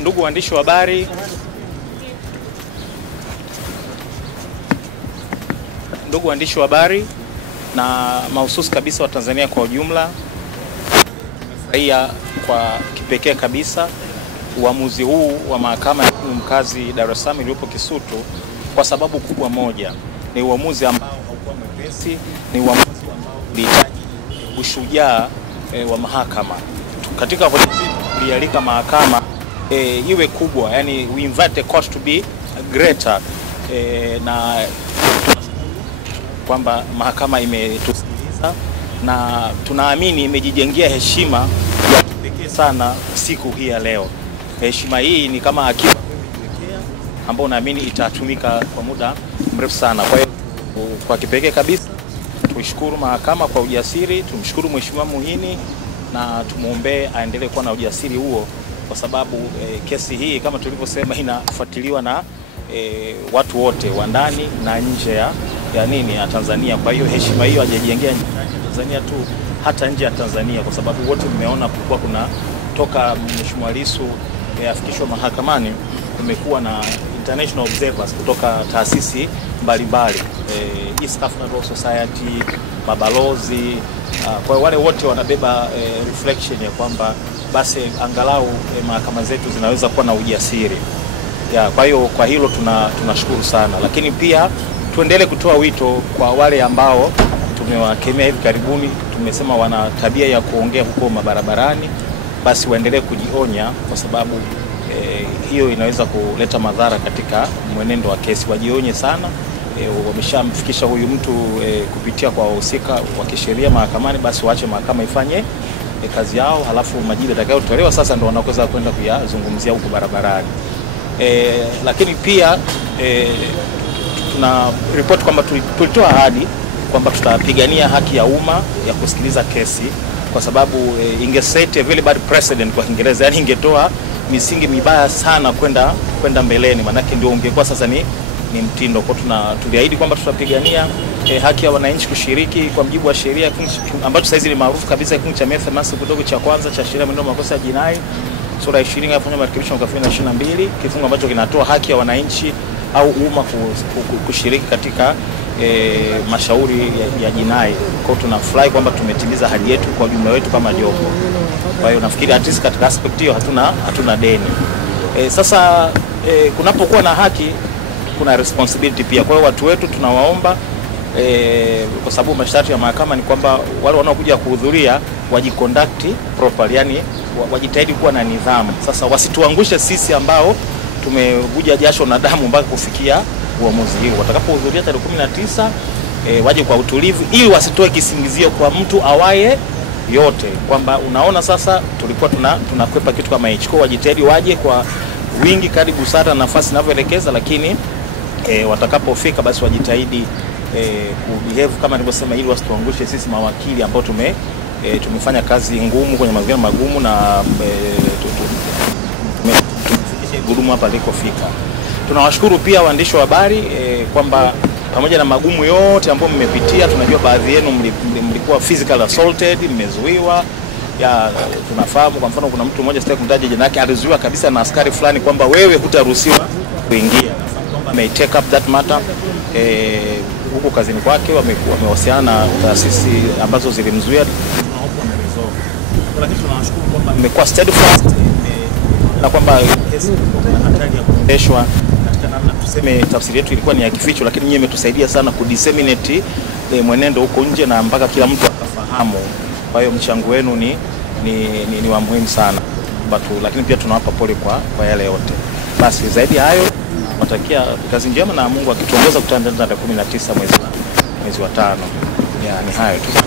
Ndugu waandishi wa habari, na mahususi kabisa wa Tanzania kwa ujumla, tumefurahia kwa kipekee kabisa uamuzi huu wa mahakama ya mkazi Dar es Salaam iliyopo Kisutu, kwa sababu kubwa moja. Ni uamuzi ambao haukuwa mwepesi, ni uamuzi ambao ulihitaji ushujaa wa mahakama. Katika hoja tulialika mahakama iwe kubwa, yani we invite the court to be greater, na kwamba mahakama imetusikiliza na tunaamini imejijengea heshima ya kipekee sana siku hii ya leo. Heshima hii ni kama akiba imejiwekea ambayo naamini itatumika kwa muda mrefu sana. Kwa hiyo kwa kipekee kabisa tuishukuru mahakama kwa ujasiri, tumshukuru Mheshimiwa Muhini na tumuombe aendelee kuwa na ujasiri huo, kwa sababu kesi hii kama tulivyosema inafuatiliwa na watu wote wa ndani na nje ya Tanzania. Kwa hiyo heshima hiyo hajajengea Tanzania tu, hata nje ya Tanzania, kwa sababu wote mmeona kulikuwa kuna toka Mheshimiwa Lissu afikishwa mahakamani, kumekuwa na international observers kutoka taasisi mbalimbali, East African Law Society, mabalozi. Kwa wale wote wanabeba reflection ya kwamba basi angalau mahakama zetu zinaweza kuwa na ujasiri. Kwa hiyo kwa hilo tunashukuru sana, lakini pia tuendelee kutoa wito kwa wale ambao tumewakemea hivi karibuni, tumesema wana tabia ya kuongea huko mabarabarani, basi waendelee kujionya, kwa sababu hiyo inaweza kuleta madhara katika mwenendo wa kesi. Wajionye sana, wameshamfikisha huyu mtu kupitia kwa wahusika wa kisheria mahakamani, basi waache mahakama ifanye kazi yao, halafu majibu yatakayotolewa sasa ndio wanaweza kwenda kuyazungumzia huko barabarani. Lakini pia tuna report kwamba tulitoa ahadi kwamba tutapigania haki ya umma ya kusikiliza kesi, kwa sababu ingeset a very bad precedent kwa Kiingereza, yani ingetoa misingi mibaya sana kwenda mbeleni, manake ndio ungekuwa sasa ni mtindo. Kwa tuliahidi kwamba tutapigania haki ya wananchi kushiriki kwa mujibu wa sheria ambacho sasa hizi ni maarufu kabisa, kifungu cha 180 kidogo cha kwanza cha sheria ya makosa ya jinai sura 20 yafanya marekebisho mwaka 2022, kifungu ambacho kinatoa haki ya wananchi au umma kushiriki katika mashauri ya jinai. Kwa tunafurahi kwamba tumetimiza ahadi yetu kwa jumla wetu kama jopo. Kwa hiyo nafikiri at least katika aspect hiyo hatuna deni. Sasa kunapokuwa na haki kuna responsibility pia. Kwa hiyo watu wetu tunawaomba, kwa sababu masharti ya mahakama ni kwamba wale wanaokuja kuhudhuria wajiconduct properly, yani wajitahidi kuwa na nidhamu. Sasa wasituangushe sisi ambao tumevuja jasho na damu mpaka kufikia uamuzi huu. Watakapohudhuria tarehe 19 waje kwa utulivu, ili wasitoe kisingizio kwa mtu awaye yote kwamba unaona sasa tulikuwa tunakwepa kitu kama hicho. Kwa wajitahidi waje kwa wingi kadri busara nafasi inavyoelekeza, lakini watakapofika basi wajitahidi kubehave kama nilivyosema, ili wasituangushe sisi mawakili ambao tumefanya kazi ngumu kwenye mazingira magumu na tumefikisha gurumu hapa alikofika. Tunawashukuru pia waandishi wa habari kwamba pamoja na magumu yote ambayo mmepitia, tunajua baadhi yenu mlikuwa physical assaulted, mmezuiwa. Tunafahamu kwa mfano kuna mtu mmoja sitaki kumtaja jina lake, alizuiwa kabisa na askari fulani kwamba wewe hutaruhusiwa kuingia. May take up that matter huko kazini kwake, wamewasiliana na taasisi ambazo zilimzuia, lakini tunawashukuru kwamba mmekuwa steadfast na kwamba kesi ina hatari ya kuendeshwa katika namna, tuseme tafsiri yetu ilikuwa ni ya kificho, lakini nyinyi mmetusaidia sana kudisseminate mwenendo huko nje na mpaka kila mtu akafahamu. Kwa hiyo mchango wenu ni wa muhimu sana, lakini pia tunawapa pole kwa yale yote. Basi zaidi hayo natakia kazi njema na Mungu akituongoza kutana tarehe 19 mwezi wa 5. Ni hayo tu.